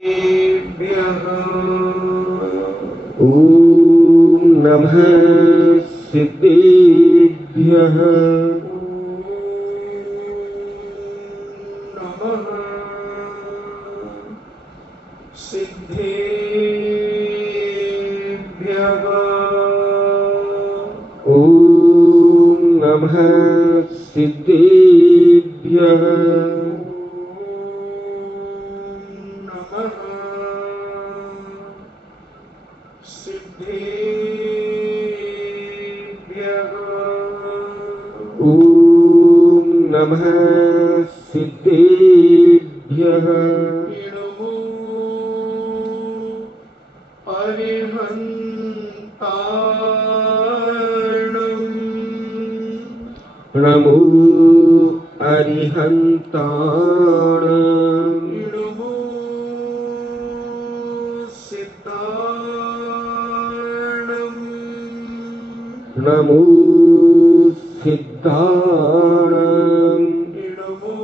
ॐ नमः सिद्धेभ्यः। नमः सिद्धेभ्यः। ॐ नमः सिद्धेभ्यः। नमः सिद्धेभ्यः। ॐ नमः सिद्धेभ्यः। नमो अरिहन्तार्णम्। नमो अरिहन्तार्णम्। नमो सिद्धार्णम्। नमो सिद्धार्णम्। नमो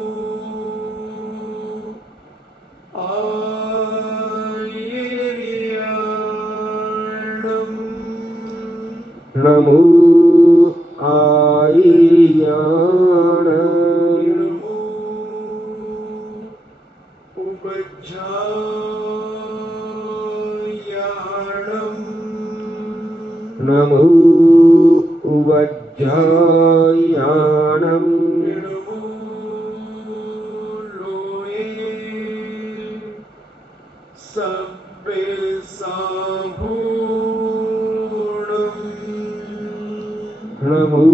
आयर्याणम्। नमो आयर्याणम्। नमो उपज्झायाणम्। नमो उवज्जायाणम्। नमो लोये सव्यसाभूणम्। नमो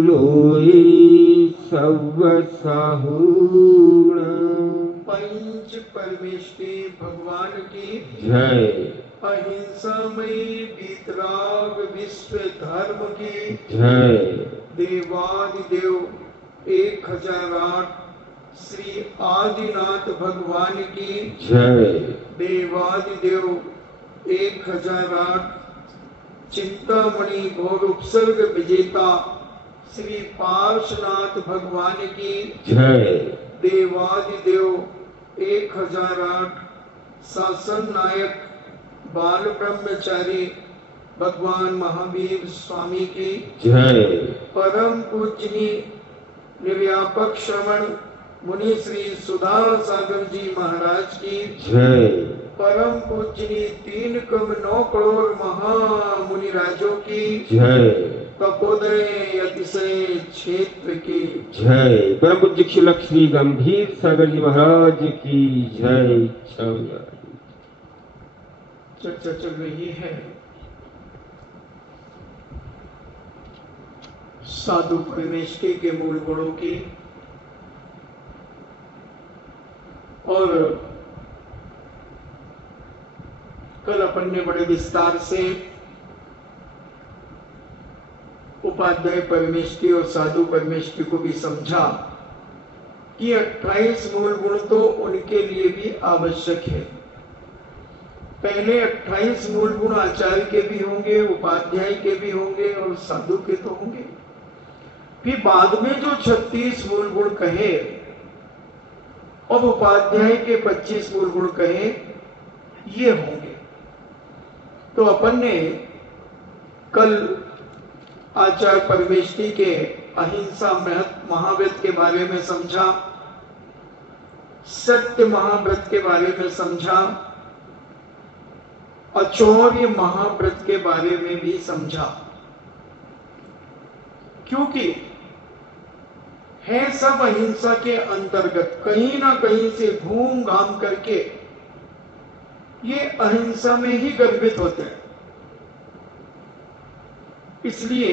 लोये सव्यसाहूणम्। पंच परमेष्टि भगवान की जय। अहिंसामयी वीतराग विश्व धर्म की जय। देवादिदेव 1008 श्री आदिनाथ भगवान की जय। देवादिदेव 1008 चिंतामणि घोर उपसर्ग विजेता श्री पार्श्वनाथ भगवान की जय। देवादिदेव 1008 शासन नायक बाल ब्रह्मचारी भगवान महावीर स्वामी की जय। परम पूजनीय निर्व्यापक श्रवण मुनि श्री सुधा सागर जी महाराज की जय। परम पूजनीय 3,9 करोड़ महामुनि राजों की जय। तपोदय अतिशय क्षेत्र की जय। परम पूज्य खिलक श्री गंभीर सागर जी महाराज की जय। चर्चा चल रही है साधु परमेष्टि के मूल गुणों की और कल अपन ने बड़े विस्तार से उपाध्याय परमेष्टि और साधु परमेष्टि को भी समझा कि 28 मूल गुण तो उनके लिए भी आवश्यक है। पहले 28 मूल गुण आचार्य के भी होंगे, उपाध्याय के भी होंगे और साधु के तो होंगे। फिर बाद में जो 36 मूल गुण कहे और उपाध्याय के 25 मूल गुण कहे ये होंगे। तो अपन ने कल आचार्य परमेष्टि के अहिंसा महाव्रत के बारे में समझा, सत्य महाव्रत के बारे में समझा, अचौर्य महाव्रत के बारे में भी समझा। क्योंकि है सब अहिंसा के अंतर्गत, कहीं ना कहीं से घूम घाम करके ये अहिंसा में ही गर्भित होते हैं। इसलिए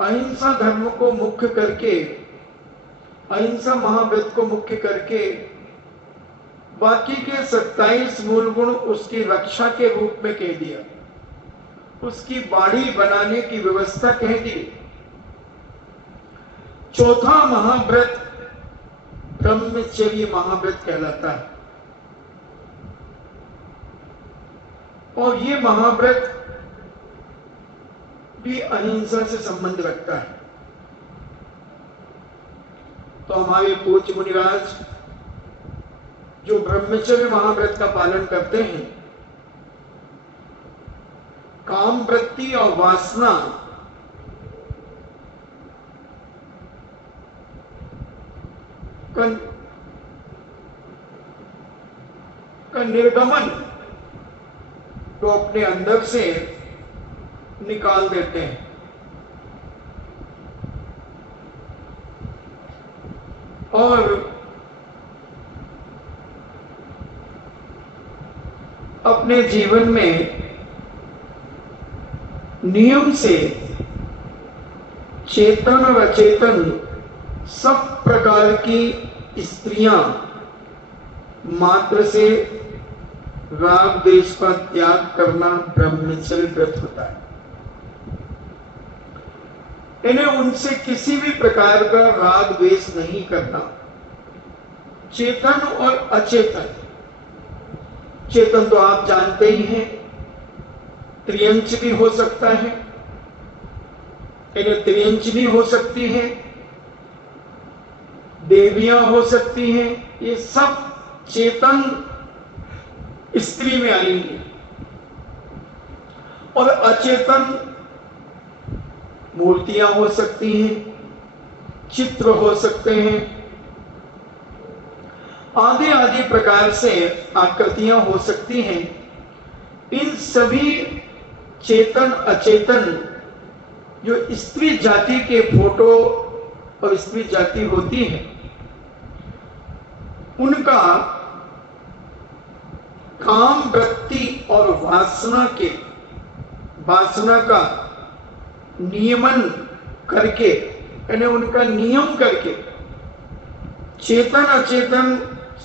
अहिंसा धर्म को मुख्य करके, अहिंसा महाव्रत को मुख्य करके बाकी के 27 मूल गुण उसकी रक्षा के रूप में कह दिया, उसकी बाड़ी बनाने की व्यवस्था कह दी। चौथा महाव्रत ब्रह्मचर्य महाव्रत कहलाता है और ये महाव्रत भी अहिंसा से संबंध रखता है। तो हमारे पूज्य मुनिराज जो ब्रह्मचर्य महाव्रत का पालन करते हैं, काम वृत्ति और वासना का निर्गमन तो अपने अंदर से निकाल देते हैं। और अपने जीवन में नियम से चेतन और अचेतन सब प्रकार की स्त्रियां मात्र से राग द्वेष का त्याग करना ब्रह्मचर्य व्रत होता है। इन्हें उनसे किसी भी प्रकार का राग द्वेष नहीं करना। चेतन और अचेतन, चेतन तो आप जानते ही हैं, त्रियंच भी हो सकता है, इन्हें त्रियंच भी हो सकती है, देवियां हो सकती हैं, ये सब चेतन स्त्री में आएंगी। और अचेतन मूर्तियां हो सकती हैं, चित्र हो सकते हैं, आदि आदि प्रकार से आकृतियां हो सकती हैं। इन सभी चेतन अचेतन जो स्त्री जाति के फोटो और स्त्री जाति होती है, उनका काम वृत्ति और वासना का नियमन करके, यानी उनका नियम करके चेतन अचेतन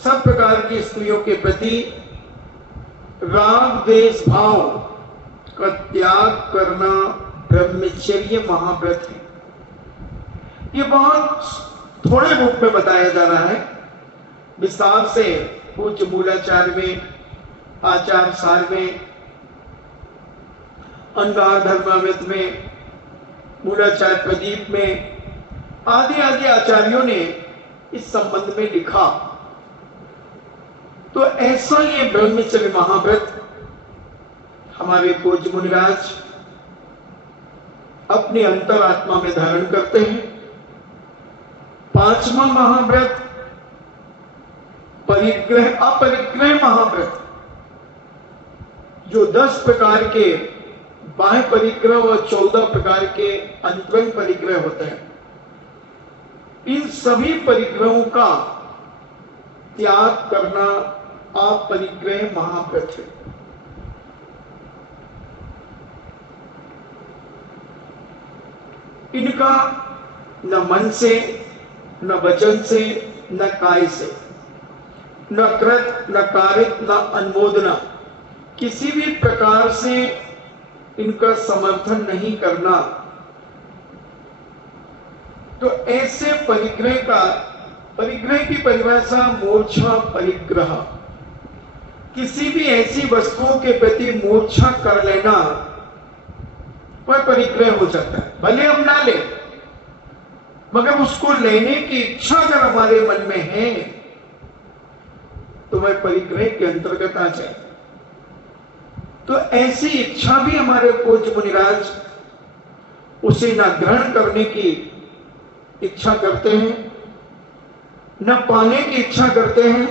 सब प्रकार की स्त्रियों के प्रति राग द्वेष भाव का त्याग करना ब्रह्मचर्य महाव्रत है। ये बहुत थोड़े रूप में बताया जा रहा है। विस्तार से पूज्य मूलाचार्य में, आचार्य सार में, अंगार धर्मामृत में, मूलाचार्य प्रदीप में, आदि आदि आचार्यों ने इस संबंध में लिखा। तो ऐसा ये ब्रह्मचर्य महाव्रत हमारे पूज्य मुनिराज अपने अंतरात्मा में धारण करते हैं। पांचवा महाव्रत परिग्रह अपरिग्रह महाव्रत, जो 10 प्रकार के बाह्य परिग्रह और 14 प्रकार के अंतरंग परिग्रह होते हैं। इन सभी परिग्रहों का त्याग करना अपरिग्रह महाव्रत है। इनका न मन से, न वचन से, न काय से, न कृत, न कारित, न अनुमोदना, किसी भी प्रकार से इनका समर्थन नहीं करना। तो ऐसे परिग्रह की परिभाषा मूर्छा परिग्रह, किसी भी ऐसी वस्तुओं के प्रति मूर्छा कर लेना वह परिग्रह हो जाता है। भले हम ना ले, मगर उसको लेने की इच्छा अगर हमारे मन में है तो वह परिग्रह के अंतर्गत आ जाए। तो ऐसी इच्छा भी हमारे पूज्य मुनिराज उसे न ग्रहण करने की इच्छा करते हैं, न पाने की इच्छा करते हैं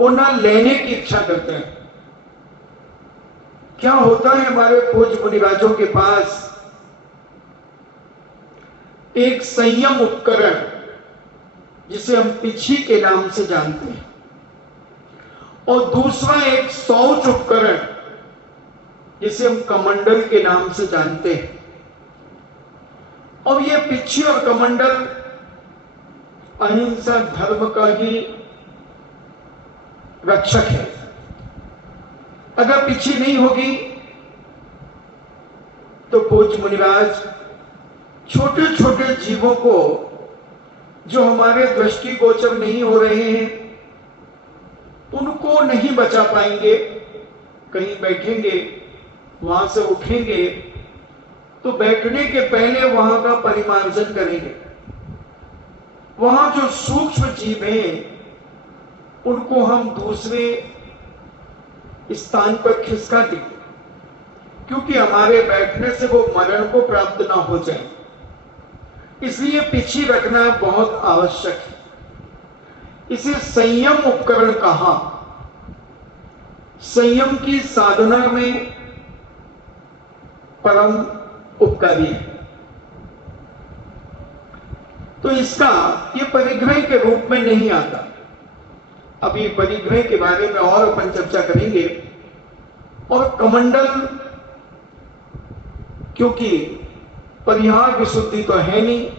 और न लेने की इच्छा करते हैं। क्या होता है, हमारे पूज्य मुनिराजों के पास एक संयम उपकरण जिसे हम पिछी के नाम से जानते हैं, और दूसरा एक शौच उपकरण जिसे हम कमंडल के नाम से जानते हैं। और ये पिछी और कमंडल अहिंसा धर्म का ही रक्षक है। अगर पिछी नहीं होगी तो पूज्य मुनिराज छोटे छोटे जीवों को जो हमारे दृष्टिगोचर नहीं हो रहे हैं उनको नहीं बचा पाएंगे। कहीं बैठेंगे, वहां से उठेंगे तो बैठने के पहले वहां का परिमार्जन करेंगे। वहां जो सूक्ष्म जीव हैं उनको हम दूसरे स्थान पर खिसका दें, क्योंकि हमारे बैठने से वो मरण को प्राप्त ना हो जाए। इसलिए पीछे रखना बहुत आवश्यक है। इसे संयम उपकरण कहा। संयम की साधना में परम उपकारी है। तो इसका ये परिग्रह के रूप में नहीं आता। अभी परिग्रह के बारे में और अपन चर्चा करेंगे। और कमंडल, क्योंकि परिहार विशुद्धि तो है नहीं,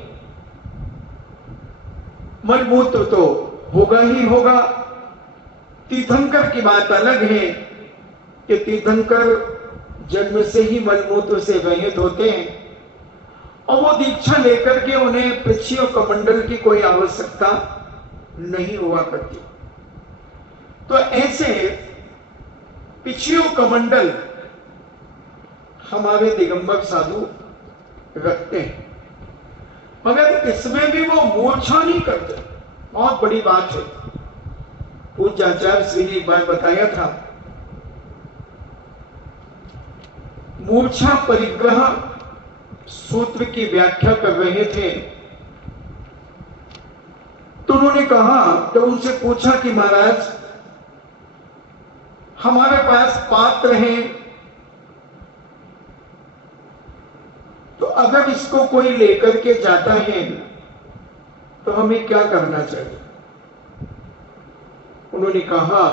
मलमूत्र तो होगा ही होगा। तीर्थंकर की बात अलग है कि तीर्थंकर जन्म से ही मलमूत्र से रहित होते हैं और वो दीक्षा लेकर के उन्हें पिछी और कमंडल की कोई आवश्यकता नहीं हुआ करती। तो ऐसे पिछी और कमंडल हमारे दिगंबर साधु रखते हैं, मगर इसमें भी वो मूर्छा नहीं करते। बहुत बड़ी बात है। पूज्य आचार्य श्री ने एक बार बताया था, मूर्छा परिग्रह सूत्र की व्याख्या कर रहे थे, तो उन्होंने कहा, तो उनसे पूछा कि महाराज हमारे पास पात्र है, तो अगर इसको कोई लेकर के जाता है तो हमें क्या करना चाहिए? उन्होंने कहा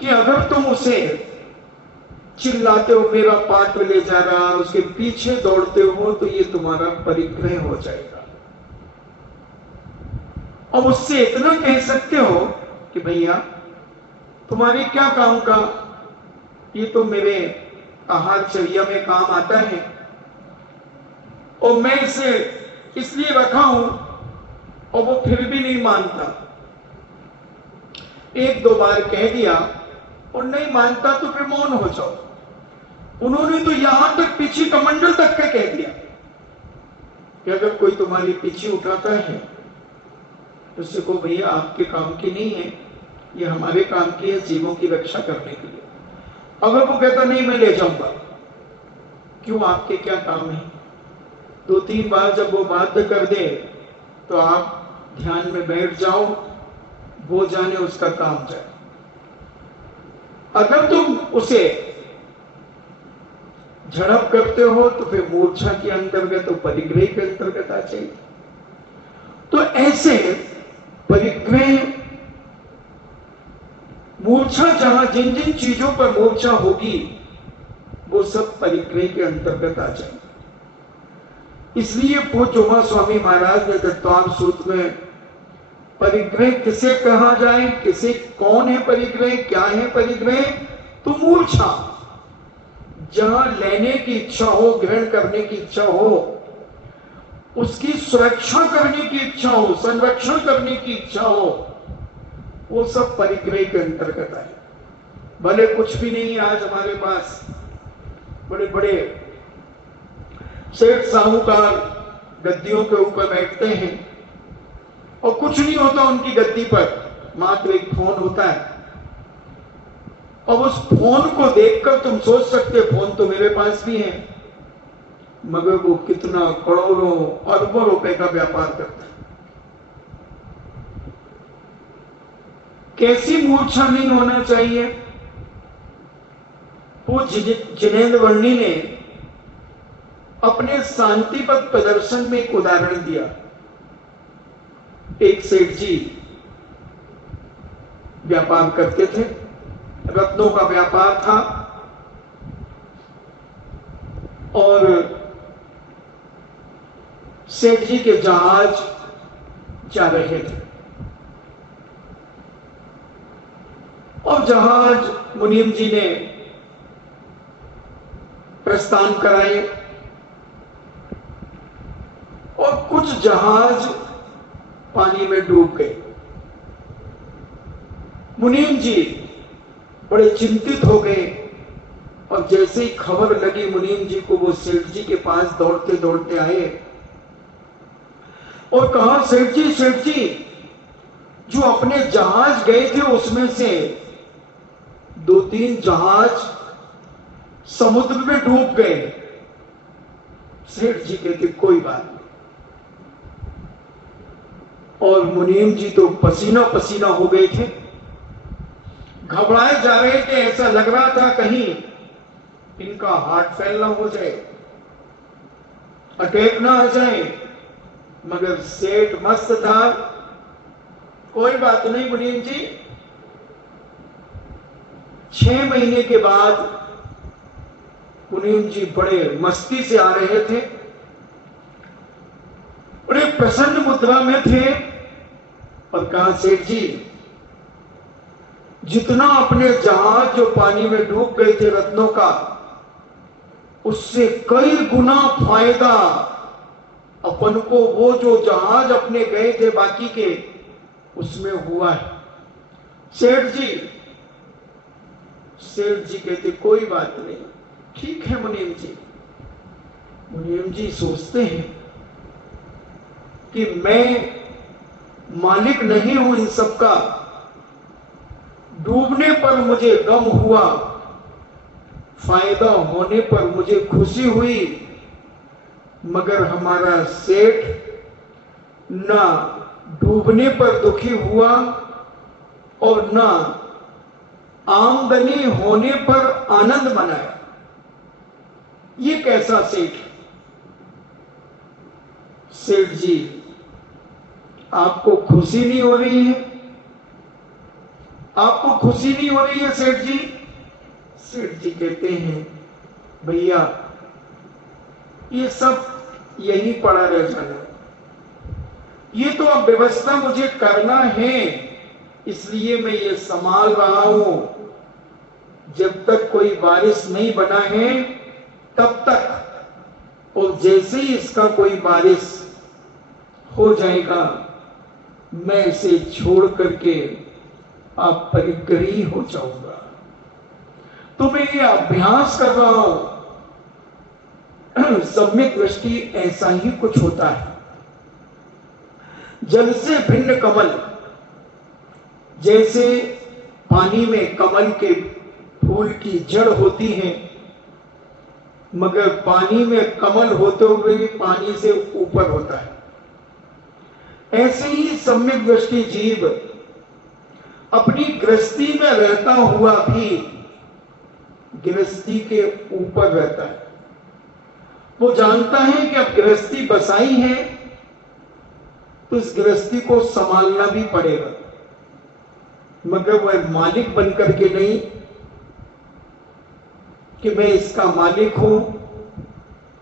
कि अगर तुम उसे चिल्लाते हो मेरा पात्र ले जा रहा, उसके पीछे दौड़ते हो, तो ये तुम्हारा परिग्रह हो जाएगा। और उससे इतना कह सकते हो कि भैया तुम्हारे क्या काम का, ये तो मेरे आहार चर्या में काम आता है और मैं इसे इसलिए रखा हूं, और वो फिर भी नहीं मानता। एक दो बार कह दिया और नहीं मानता तो फिर मौन हो जाओ। उन्होंने तो यहां तक पीछे कमंडल तक के कह दिया कि अगर कोई तुम्हारी पीछे उठाता है तो उससे को भैया आपके काम की नहीं है, ये हमारे काम की है, जीवों की रक्षा करने के लिए। अगर वो कहता नहीं मैं ले जाऊंगा, क्यों, आपके क्या काम है? दो तीन बार जब वो बाध्य कर दे तो आप ध्यान में बैठ जाओ, वो जाने उसका काम जाए। अगर तुम उसे झड़प करते हो तो फिर मूर्छा के अंतर्गत, तो परिग्रह के अंतर्गत आ जाएगी। तो ऐसे परिग्रह, मूर्छा जहां जिन जिन चीजों पर मूर्छा होगी वो सब परिग्रह के अंतर्गत आ जाएंगे। इसलिए पूज्य उमा स्वामी महाराज ने तत्वार सूत्र में परिग्रह किसे कहा जाए, किसे, कौन है परिग्रह, क्या है परिग्रह? तो मूर्छा जहां लेने की इच्छा हो, ग्रहण करने की इच्छा हो, उसकी सुरक्षा करने की इच्छा हो, संरक्षण करने की इच्छा हो, वो सब परिग्रह के अंतर्गत आए। भले कुछ भी नहीं है आज हमारे पास, बड़े बड़े सेठ साहूकार गद्दियों के ऊपर बैठते हैं और कुछ नहीं होता उनकी गद्दी पर, मात्र एक फोन होता है। और उस फोन को देखकर तुम सोच सकते फोन तो मेरे पास भी है, मगर वो कितना करोड़ों अरबों रुपए का व्यापार करता है। कैसी मूर्छा नहीं होना चाहिए? पूज्य जिनेंद्र वर्णी ने अपने शांतिपद प्रदर्शन में एक उदाहरण दिया। एक सेठ जी व्यापार करते थे, रत्नों का व्यापार था, और सेठ जी के जहाज जा रहे थे और जहाज मुनीम जी ने प्रस्थान कराए और कुछ जहाज पानी में डूब गए। मुनीम जी बड़े चिंतित हो गए और जैसे ही खबर लगी मुनीम जी को, वो सेठ जी के पास दौड़ते दौड़ते आए और कहा, सेठ जी जो अपने जहाज गए थे उसमें से 2-3 जहाज समुद्र में डूब गए। सेठ जी कहते कोई बात नहीं, और मुनीम जी तो पसीना पसीना हो गए थे, घबराए जा रहे थे। ऐसा लग रहा था कहीं इनका हार्ट फेल ना हो जाए, अटैक ना आ जाए। मगर सेठ मस्त था, कोई बात नहीं मुनीम जी। 6 महीने के बाद मुनीम जी बड़े मस्ती से आ रहे थे, बड़े प्रसन्न मुद्रा में थे, और कहा सेठ जी जितना अपने जहाज जो पानी में डूब गए थे रत्नों का, उससे कई गुना फायदा अपन को वो जो जहाज अपने गए थे बाकी के उसमें हुआ है। सेठ जी कहते कोई बात नहीं, ठीक है मुनीम जी। मुनीम जी सोचते हैं कि मैं मालिक नहीं हूं इन सब का, डूबने पर मुझे गम हुआ, फायदा होने पर मुझे खुशी हुई, मगर हमारा सेठ ना डूबने पर दुखी हुआ और ना आमदनी होने पर आनंद मनाया। ये कैसा सेठ? सेठ जी आपको खुशी नहीं हो रही है? आपको खुशी नहीं हो रही है सेठ जी? सेठ जी कहते हैं भैया ये सब यही पड़ा रह जाना, ये तो अब व्यवस्था मुझे करना है, इसलिए मैं ये संभाल रहा हूं। जब तक कोई बारिश नहीं बना है तब तक, और जैसे ही इसका कोई बारिश हो जाएगा मैं इसे छोड़ करके आप परिग्रही हो जाऊंगा। तो मैं ये अभ्यास कर रहा हूं। सम्यक दृष्टि ऐसा ही कुछ होता है। जल से भिन्न कमल, जैसे पानी में कमल के फूल की जड़ होती है, मगर पानी में कमल होते हुए भी पानी से ऊपर होता है, ऐसे ही सम्यक दृष्टि जीव अपनी गृहस्थी में रहता हुआ भी गृहस्थी के ऊपर रहता है। वो जानता है कि अब गृहस्थी बसाई है तो इस गृहस्थी को संभालना भी पड़ेगा, मगर वह मालिक बनकर के नहीं कि मैं इसका मालिक हूं,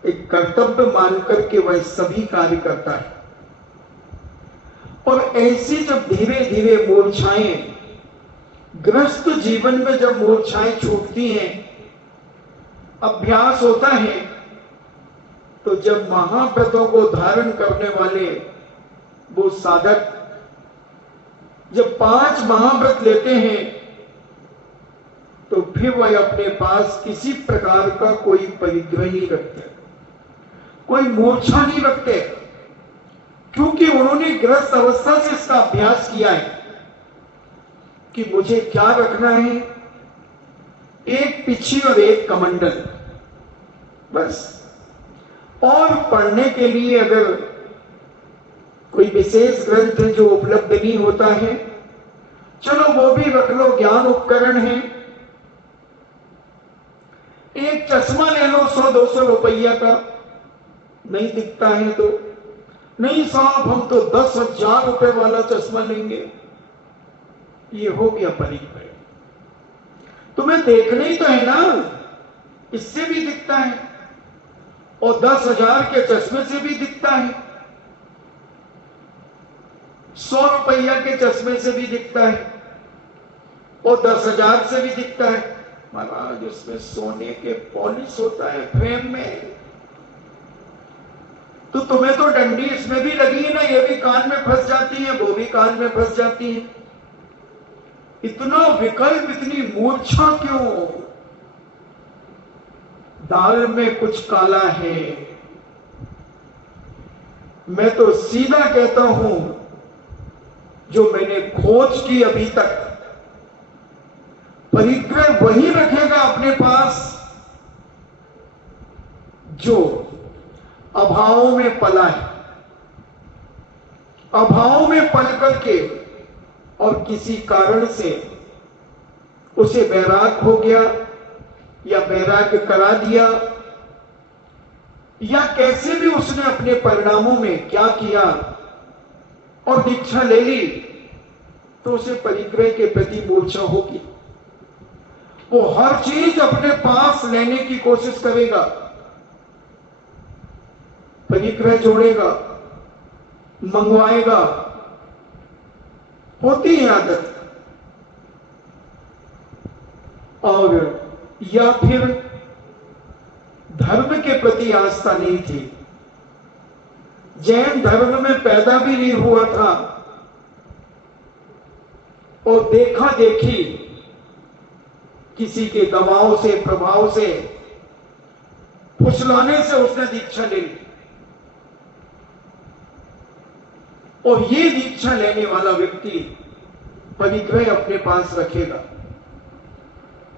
एक कर्तव्य मानकर के वह सभी कार्य करता है। और ऐसी जब धीरे धीरे मूर्छाएं, गृहस्थ जीवन में जब मूर्छाएं छूटती हैं, अभ्यास होता है, तो जब महाव्रतों को धारण करने वाले वो साधक जब 5 महाव्रत लेते हैं तो फिर वह अपने पास किसी प्रकार का कोई परिग्रह नहीं रखते, कोई मूर्छा नहीं रखते, क्योंकि उन्होंने गृहस्थ अवस्था से इसका अभ्यास किया है कि मुझे क्या रखना है, एक पिछी और एक कमंडल बस। और पढ़ने के लिए अगर कोई विशेष ग्रंथ जो उपलब्ध नहीं होता है, चलो वो भी रख लो, ज्ञान उपकरण है। एक चश्मा ले लो 100-200 रुपया का, नहीं दिखता है तो नहीं साहब हम तो 10,000 रुपए वाला चश्मा लेंगे। ये हो गया परिग्रह। तुम्हें देखना ही तो है ना, इससे भी दिखता है और 10,000 के चश्मे से भी दिखता है, 100 रुपया के चश्मे से भी दिखता है और 10,000 से भी दिखता है। महाराज उसमें सोने के पॉलिश होता है फ्रेम में, तो तुम्हें तो डंडी इसमें भी लगी है ना, ये भी कान में फंस जाती है, वो भी कान में फंस जाती है। इतना विकल्प, इतनी मूर्छा क्यों? दाल में कुछ काला है। मैं तो सीधा कहता हूं जो मैंने खोज की अभी तक, परिग्रह वही रखेगा अपने पास जो अभावों में पला है, अभाव में पल करके और किसी कारण से उसे वैराग हो गया या वैराग्य करा दिया, या कैसे भी उसने अपने परिणामों में क्या किया और दीक्षा ले ली, तो उसे परिग्रह के प्रति मूर्छा होगी। वो हर चीज अपने पास लेने की कोशिश करेगा, परिग्रह जोड़ेगा, मंगवाएगा, होती है आदत। और या फिर धर्म के प्रति आस्था नहीं थी, जैन धर्म में पैदा भी नहीं हुआ था और देखा देखी किसी के दबाव से, प्रभाव से, फुसलाने से उसने दीक्षा ले ली। और ये दीक्षा लेने वाला व्यक्ति परिग्रह अपने पास रखेगा।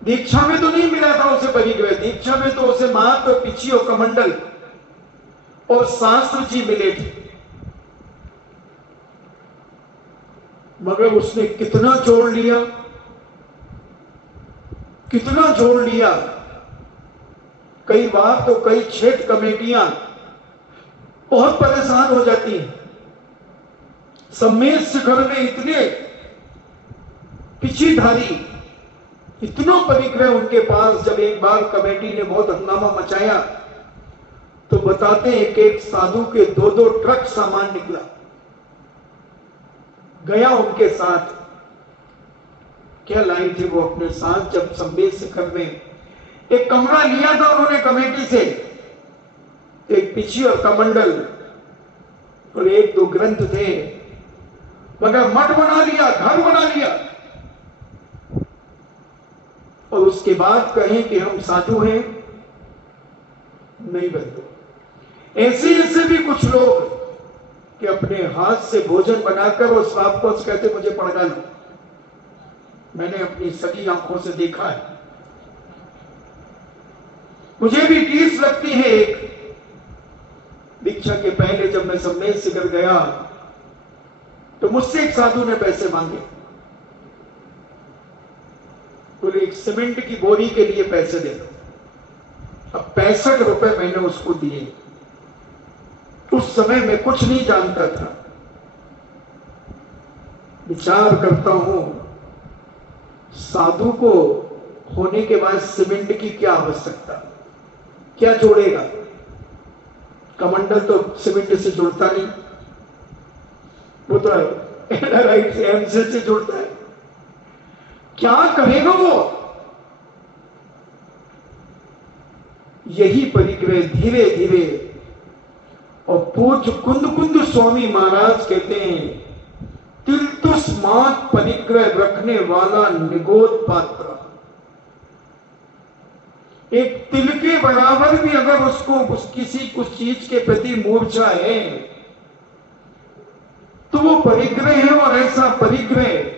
दीक्षा में तो नहीं मिला था उसे परिग्रह, दीक्षा में तो उसे मात्र पिछी और कमंडल और शास्त्र जी मिले थे, मगर उसने कितना जोड़ लिया, कितना जोड़ लिया। कई बार तो कई क्षेत्र कमेटियां बहुत परेशान हो जाती हैं। सम्मेद शिखर में इतने पिछीधारी, इतना परिग्रह उनके पास, जब एक बार कमेटी ने बहुत हंगामा मचाया तो बताते हैं कि एक साधु के 2-2 ट्रक सामान निकला, गया उनके साथ। क्या लाई थी वो अपने साथ? जब सम्मेद शिखर में एक कमरा लिया था उन्होंने कमेटी से, एक पिछी और कमंडल और 1-2 ग्रंथ थे, मगर मठ बना लिया, घर बना लिया। और उसके बाद कहें कि हम साधु हैं, नहीं बनते। ऐसे भी कुछ लोग कि अपने हाथ से भोजन बनाकर और श्राप को कहते मुझे पढ़ा लो। मैंने अपनी सभी आंखों से देखा है, मुझे भी टीस लगती है। एक दीक्षा के पहले जब मैं सम्मेद शिखर गया तो मुझसे एक साधु ने पैसे मांगे, बोले एक सीमेंट की बोरी के लिए पैसे दे दो। अब 65 रुपए मैंने उसको दिए। उस समय मैं कुछ नहीं जानता था। विचार करता हूं, साधु को होने के बाद सीमेंट की क्या आवश्यकता, क्या जोड़ेगा? कमंडल तो सीमेंट से जुड़ता नहीं, वो तो एनाराइट से, एमसेल से जुड़ता है। क्या करेगा वो? यही परिग्रह धीरे धीरे। और पूज्य कुंद स्वामी महाराज कहते हैं, तिलतुष्मात परिग्रह रखने वाला निगोद पात्र। एक तिल के बराबर भी अगर उसको किसी कुछ चीज के प्रति मूर्छा है तो वो परिग्रह है। और ऐसा परिग्रह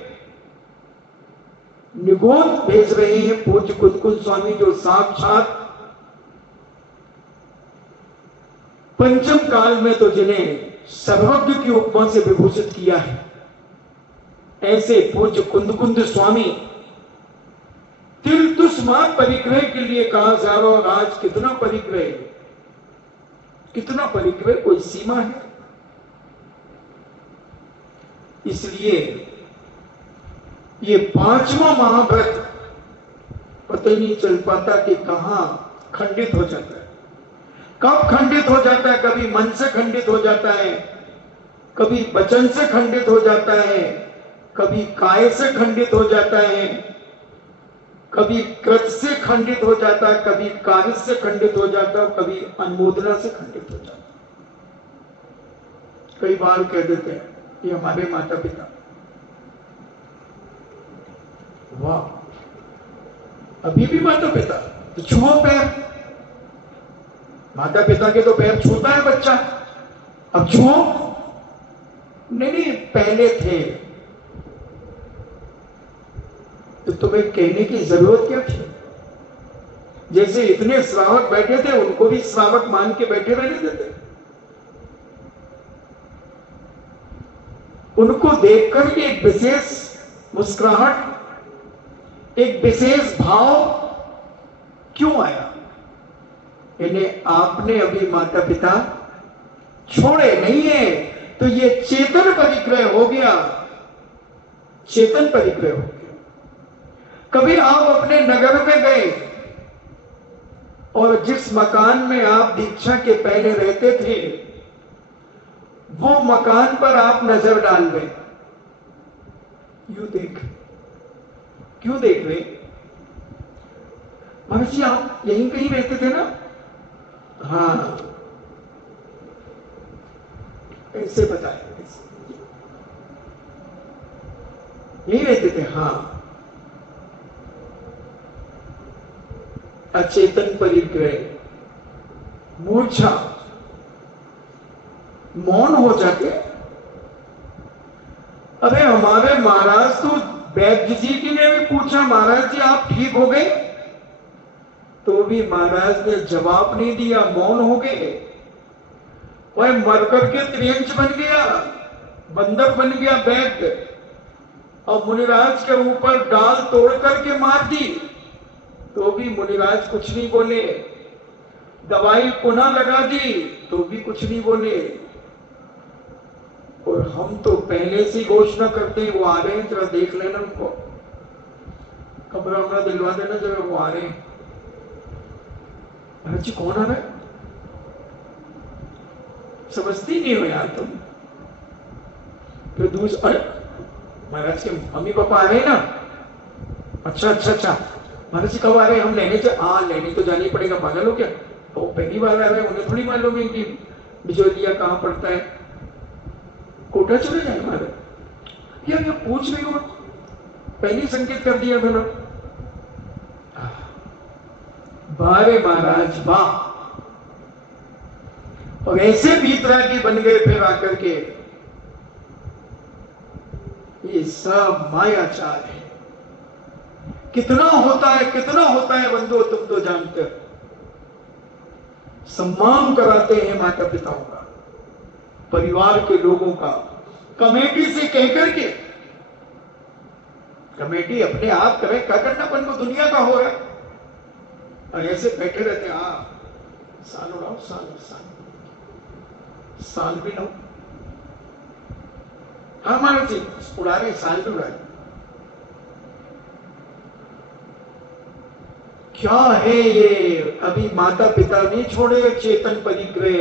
निगोद भेज रहे हैं पूज्य कुंद स्वामी, जो साक्षात पंचम काल में तो जिन्हें सर्वज्ञ की उपमा से विभूषित किया है, ऐसे पूज्य कुंद स्वामी तिलतुष्मात परिग्रह के लिए कहा जा रहा। और आज कितना परिग्रह, कितना परिग्रह, कोई सीमा है? इसलिए ये 5वां महाव्रत पता ही नहीं चल पाता कि कहां खंडित हो जाता है, कब खंडित हो जाता है। कभी मन से खंडित हो जाता है, कभी वचन से खंडित हो जाता है, कभी काय से खंडित हो जाता है, कभी कृत से खंडित हो जाता है, कभी कार्य से खंडित हो जाता है, कभी अनुमोदना से खंडित हो जाता है। कई बार कह देते हैं ये हमारे माता पिता, वाह, अभी भी माता पिता तो छुओ पैर, माता पिता के तो पैर छूता है बच्चा, अब छुओ। नहीं, पहले थे, तुम्हें कहने की जरूरत क्या थी? जैसे इतने श्रावक बैठे थे, उनको भी श्रावक मान के बैठे रहने देते। उनको देखकर भी एक विशेष मुस्कुराहट, एक विशेष भाव क्यों आया? इन्हें आपने अभी माता पिता छोड़े नहीं है, तो ये चेतन परिग्रह हो गया, चेतन परिग्रह हो गया। कभी आप अपने नगर में गए और जिस मकान में आप दीक्षा के पहले रहते थे, वो मकान पर आप नजर डाल गए, यूं देख, क्यों देख रहे? महाराज जी आप यहीं कहीं रहते थे ना? हाँ, ऐसे बताए, यहीं रहते थे। हाँ, अचेतन परिग्रह, मूर्छा, मौन हो जाते। अरे हमारे महाराज तो वैद्य जी की ने भी पूछा, महाराज जी आप ठीक हो गए? तो भी महाराज ने जवाब नहीं दिया, मौन हो गए। वह मरकर के त्रियंच बन गया, बंदर बन गया वैद्य, और मुनिराज के ऊपर डाल तोड़ करके मार दी, तो भी मुनिराज कुछ नहीं बोले। दवाई पुनः लगा दी, तो भी कुछ नहीं बोले। और हम तो पहले से घोषणा करते हैं, वो आ रहे हैं, जरा देख लेना उनको, खबर हमरा दिलवा देना जरा, वो आ रहे हैं। महाराज जी कौन आ रहा है? समझती नहीं हो यार तुम। फिर दूसरा, अरे महाराज के मम्मी पापा आ रहे हैं ना? अच्छा अच्छा अच्छा, महाराज जी कब आ रहे हैं? हम लेने लेने तो जाना ही पड़ेगा, पागल हो क्या? वो पहली बार आ रहे हैं, उन्हें थोड़ी मालूम है कि बिजोलिया कहाँ पड़ता है। कोटा चले जाए महाराज? या पूछ रही हो, पहले संकेत कर दिया था ना। बारे महाराज वाह, और ऐसे भीतरागी बन गए फिर आकर के। ये सब मायाचार है। कितना होता है, कितना होता है बंधु, तुम तो जानते हो। सम्मान कराते हैं माता पिताओं का, परिवार के लोगों का, कमेटी से कहकर के। कमेटी अपने आप करे, क्या करना, अपन को दुनिया का हो रहा है, और ऐसे बैठे रहते। हाँ, साल उड़ाओ, साल भी लो। हाँ महाराज जी उड़ा रहे, साल भी उड़ा रहे। क्या है ये? अभी माता पिता नहीं छोड़े चेतन परिग्रह।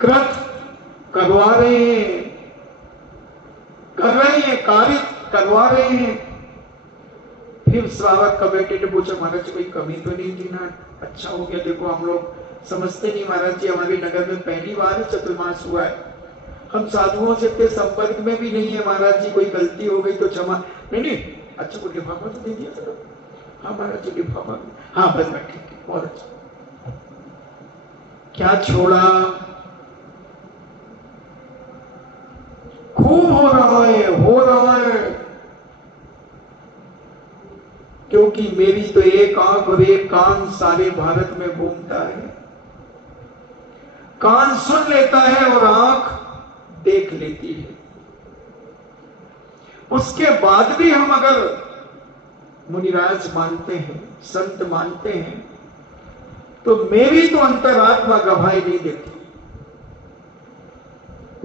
कृत करवा रहे हैं, कर रहे हैं, कार्य करवा रहे हैं। फिर श्रावक कमेटी ने पूछा, महाराज जी कोई कमी तो नहीं थी ना? अच्छा हो गया, देखो हम लोग समझते नहीं महाराज जी, हमारे नगर में पहली बार चतुर्मास हुआ है, हम साधुओं से इतने संपर्क में भी नहीं है महाराज जी, कोई गलती हो गई तो क्षमा। नहीं, अच्छा कोई लिफाफा तो दे दिया था? हाँ महाराज जी लिफाफा, हाँ बस ठीक है, बहुत अच्छा। क्या छोड़ा? खूब हो रहा है, क्योंकि मेरी तो एक आंख और एक कान सारे भारत में घूमता है। कान सुन लेता है और आंख देख लेती है। उसके बाद भी हम अगर मुनिराज मानते हैं, संत मानते हैं, तो मेरी तो अंतरात्मा गवाही नहीं देती,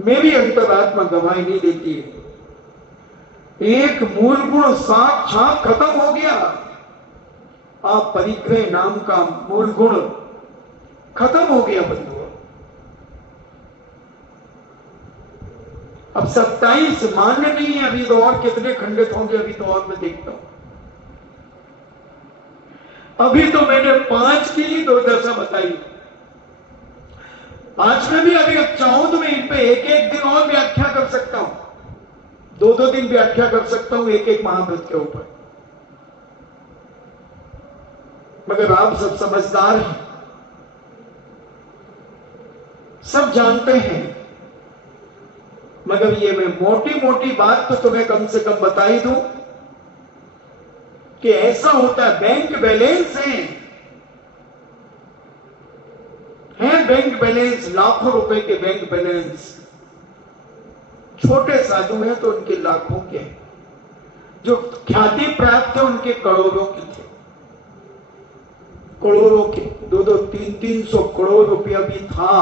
मेरी अंतरात्मा गवाही नहीं देती है। एक मूल गुण साक्षात खत्म हो गया। आप परिग्रह नाम का मूल गुण खत्म हो गया बंधुओं। अब 27 मान्य नहीं है, अभी तो और कितने खंडित होंगे, अभी तो और मैं देखता हूं। अभी तो मैंने 5 की ही दुर्दशा बताई। 5 में भी अभी चाहूं तो मैं इन पे एक दिन और व्याख्या कर सकता हूं, 2 दिन व्याख्या कर सकता हूं एक महाव्रत के ऊपर। मगर आप सब समझदार हैं, सब जानते हैं मगर ये मैं मोटी मोटी बात तो तुम्हें कम से कम बता ही दूं कि ऐसा होता है। बैंक बैलेंस है बैंक बैलेंस, लाखों रुपए के बैंक बैलेंस। छोटे साधु हैं तो उनके लाखों के, जो ख्याति प्राप्त है उनके करोड़ों के थे, करोड़ों के, 200-300 करोड़ रुपया भी था।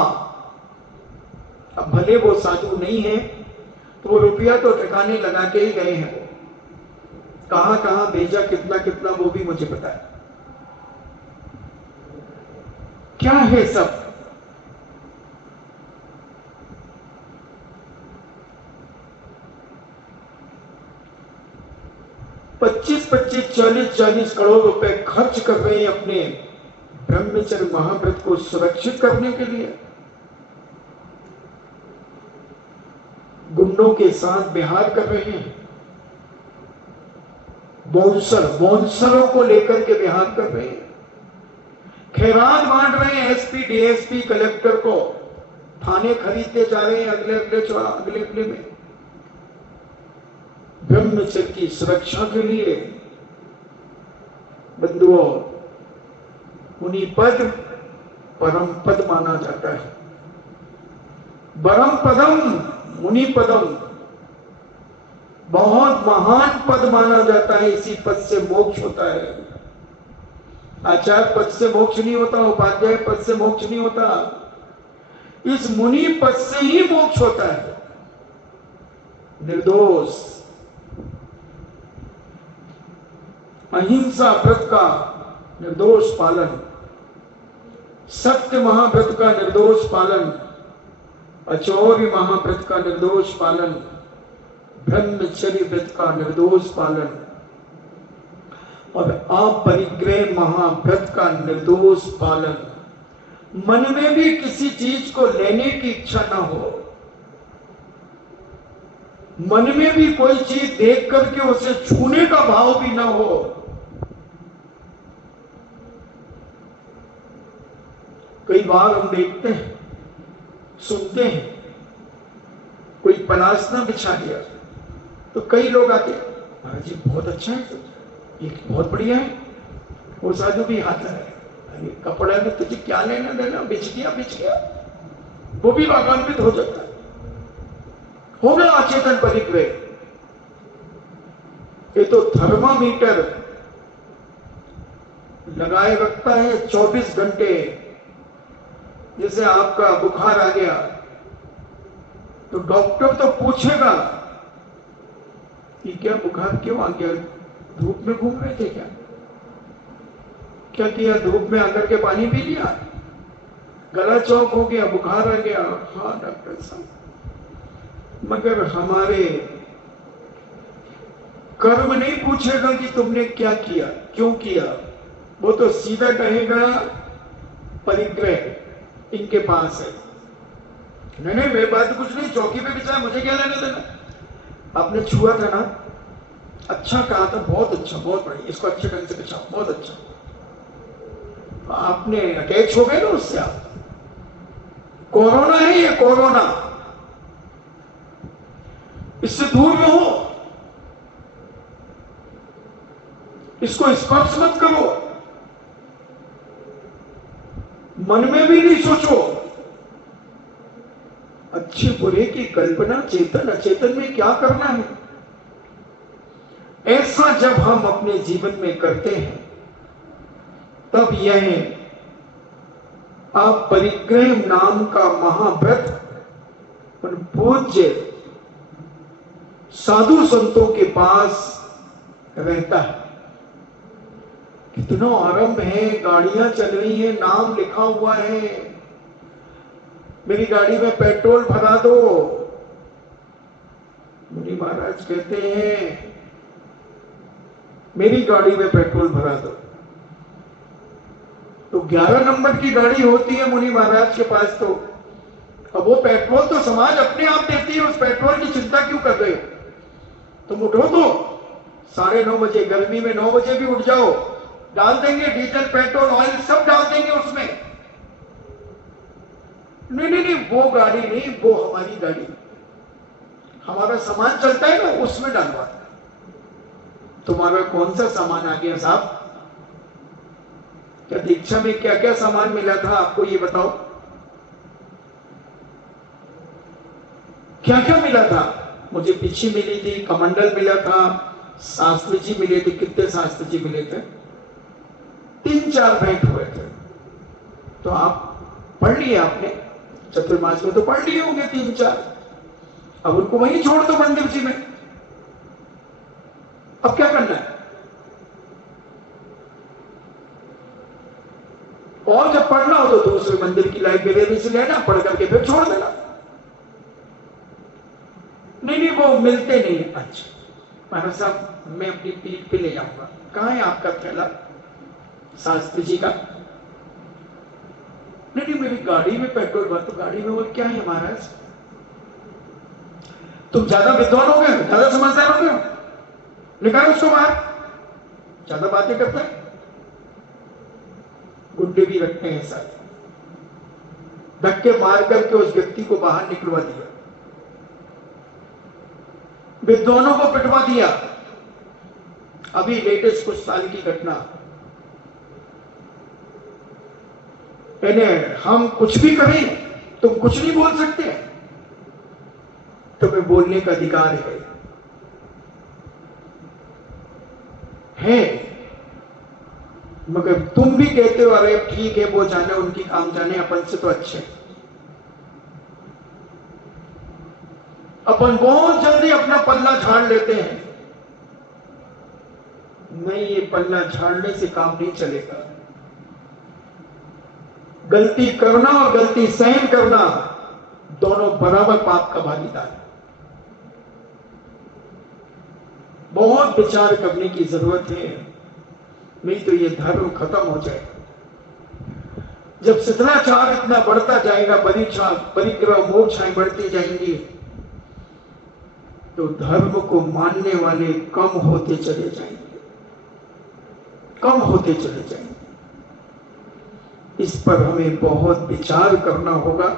अब भले वो साधु नहीं है तो वो रुपया तो ठिकाने लगा के ही गए हैं। कहां कहां भेजा, कितना कितना, वो भी मुझे पता है। क्या है सब? पच्चीस 40 करोड़ रुपए खर्च कर रहे हैं अपने ब्रह्मचर्य महाव्रत को सुरक्षित करने के लिए। गुंडों के साथ बिहार कर रहे हैं, बाउंसरों को लेकर के बिहार कर रहे हैं, खैरात बांट रहे हैं एसपी डीएसपी कलेक्टर को, थाने खरीदते जा रहे हैं अगले में। ब्रह्मचर्य की सुरक्षा के लिए बंधुओं, मुनि पद परम पद माना जाता है। परम पदम मुनि पदम, बहुत महान पद माना जाता है। इसी पद से मोक्ष होता है। आचार्य पद से मोक्ष नहीं होता, उपाध्याय पद से मोक्ष नहीं होता, इस मुनि पद से ही मोक्ष होता है। निर्दोष अहिंसा व्रत का निर्दोष पालन, सत्य महाव्रत का निर्दोष पालन, अचौर्य महाव्रत का निर्दोष पालन, ब्रह्मचर्य व्रत का निर्दोष पालन और अपरिग्रह महाव्रत का निर्दोष पालन। मन में भी किसी चीज को लेने की इच्छा ना हो, मन में भी कोई चीज देख करके उसे छूने का भाव भी ना हो। कई बार हम देखते हैं, सुनते हैं, कोई पलासना बिछा दिया तो कई लोग आते, महाराज जी बहुत अच्छा है, ये बहुत बढ़िया है। वो साधु भी आता है, कपड़ा में तुझे क्या लेना देना, बिछ गया, वो भी लाभान्वित हो जाता है। हो गया अचेतन परिग्रह। ये तो थर्मामीटर लगाए रखता है 24 घंटे। जैसे आपका बुखार आ गया तो डॉक्टर तो पूछेगा कि क्या बुखार क्यों आ गया, धूप में घूम रहे थे क्या किया, धूप में आकर के पानी पी लिया, गला चौक हो गया, बुखार आ गया। हाँ डॉक्टर साहब, मगर हमारे कर्म नहीं पूछेगा कि तुमने क्या किया, क्यों किया। वो तो सीधा कहेगा परिग्रह इनके पास है। नहीं मेरे पास कुछ नहीं, चौकी पे बिछा, मुझे क्या लेना देना। आपने छुआ था ना, अच्छा कहा था, बहुत अच्छा, बहुत बढ़िया, इसको अच्छे ढंग से बिछाओ, बहुत अच्छा। आपने अटैच हो गए ना उससे। आप कोरोना है ये, कोरोना, इससे दूर रहो, इसको स्पर्श मत करो, मन में भी नहीं सोचो। अच्छे बुरे की कल्पना चेतन अचेतन में क्या करना है। ऐसा जब हम अपने जीवन में करते हैं तब यह अपरिग्रह नाम का महाव्रत उन पूज्य साधु संतों के पास रहता है। कितना आरंभ है, गाड़ियां चल रही हैं, नाम लिखा हुआ है, मेरी गाड़ी में पेट्रोल भरा दो। मुनि महाराज कहते हैं मेरी गाड़ी में पेट्रोल भरा दो। तो 11 नंबर की गाड़ी होती है मुनि महाराज के पास। तो अब वो पेट्रोल तो समाज अपने आप देती है, उस पेट्रोल की चिंता क्यों कर रहे हो। तुम उठो तो 9:30 बजे, गर्मी में 9 बजे भी उठ जाओ, डाल देंगे डीजल पेट्रोल ऑयल सब डाल देंगे उसमें। नहीं, वो गाड़ी नहीं, वो हमारी गाड़ी। हमारा सामान चलता है ना, उसमें डलवाते हैं। तुम्हारा कौन सा सामान आ गया साहब? क्या दीक्षा में क्या क्या सामान मिला था आपको, ये बताओ। क्या क्या मिला था? मुझे पीछे मिली थी, कमंडल मिला था, शास्त्री जी मिले थे। कितने शास्त्री जी मिले थे? 3-4 भेंट हुए थे। तो आप पढ़ लिए आपने, चतुर्मास में तो पढ़ लिए होंगे 3-4। अब उनको वहीं छोड़ दो मंदिर जी में। अब क्या करना है? और जब पढ़ना हो तो दूसरे मंदिर की लाइब्रेरी से लेना, पढ़ करके फिर छोड़ देना। नहीं वो मिलते नहीं। अच्छा महाराज साहब, मैं अपनी पीठ पे ले जाऊंगा। कहां है आपका थैला शास्त्री जी का? नहीं मेरी गाड़ी में पेट्रोल भर। तो गाड़ी में वो क्या है महाराज? तुम ज्यादा विद्वान हो गए, ज्यादा समझदार हो गए, निकालो उसको बाहर। ज्यादा बातें करते हैं, गुड्डे भी रखते हैं साथ। धक्के मार करके उस व्यक्ति को बाहर निकलवा दिया, विद्वानों को पिटवा दिया। अभी लेटेस्ट कुछ साल की घटना। हम कुछ भी करें, तुम कुछ नहीं बोल सकते, तुम्हें बोलने का अधिकार है, मगर तुम भी कहते हो अरे ठीक है, वो जाने, उनकी काम जाने, अपन से तो अच्छे। अपन बहुत जल्दी अपना पल्ला झाड़ लेते हैं। नहीं, ये पल्ला झाड़ने से काम नहीं चलेगा। गलती करना और गलती सहन करना दोनों बराबर पाप का भागीदार है। बहुत विचार करने की जरूरत है, नहीं तो ये धर्म खत्म हो जाएगा। जब शिष्टाचार इतना बढ़ता जाएगा, परिग्रह मोक्षाएं बढ़ती जाएंगी, तो धर्म को मानने वाले कम होते चले जाएंगे, कम होते चले जाएंगे। इस पर हमें बहुत विचार करना होगा,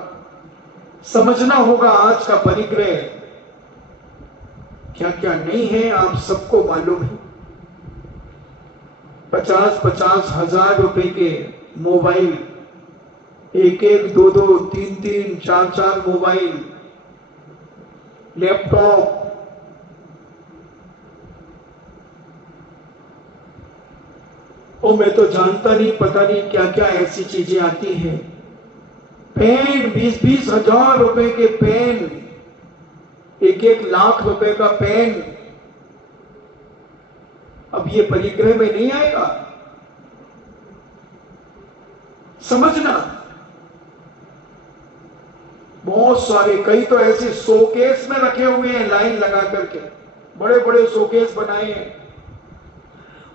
समझना होगा। आज का परिग्रह क्या क्या नहीं है, आप सबको मालूम है। 50-50 हजार रुपए के मोबाइल, 1-1, 2-2, 3-3, 4-4 मोबाइल, लैपटॉप, और मैं तो जानता नहीं, पता नहीं क्या क्या ऐसी चीजें आती हैं। पेन, 20-20 हजार रुपए के पेन, 1-1 लाख रुपए का पेन। अब ये परिग्रह में नहीं आएगा, समझना। बहुत सारे, कई तो ऐसे शोकेस में रखे हुए हैं लाइन लगा करके, बड़े बड़े शोकेस बनाए हैं,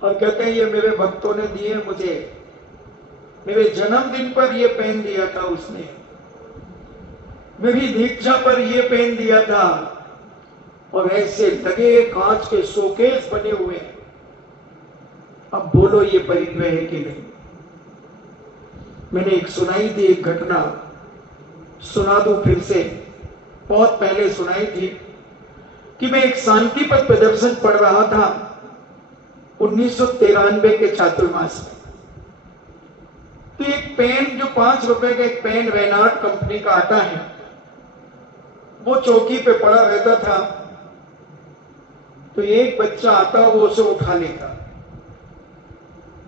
और कहते हैं ये मेरे भक्तों ने दिए मुझे, मेरे जन्मदिन पर ये पेन दिया था उसने, मेरी दीक्षा पर ये पेन दिया था। और ऐसे लगे कांच के शोकेस बने हुए हैं। अब बोलो ये परिग्रह है कि नहीं? मैंने एक सुनाई थी, एक घटना सुना दूं फिर से। बहुत पहले सुनाई थी कि मैं एक शांति पथ प्रदर्शन पढ़ रहा था 1993 के चातुर्मास में। तो एक पेन, जो 5 रुपए का एक पेन रेनाल्ट कंपनी का आता है, वो चौकी पे पड़ा रहता था। तो एक बच्चा आता, वो उसे उठा लेता।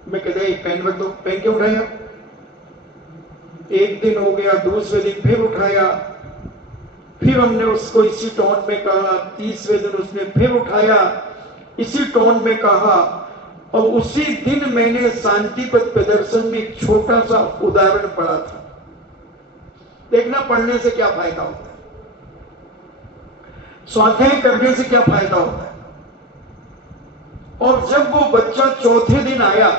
मैं कहता एक पेन रख दो। पेन क्यों उठाया? एक दिन हो गया, दूसरे दिन फिर उठाया, फिर हमने उसको इसी टोन में कहा, तीसरे दिन उसने फिर उठाया, इसी टोन में कहा। और उसी दिन मैंने शांतिपथ प्रदर्शन में एक छोटा सा उदाहरण पढ़ा था। देखना, पढ़ने से क्या फायदा होता है, स्वाध्याय करने से क्या फायदा होता है। और जब वो बच्चा चौथे दिन आया,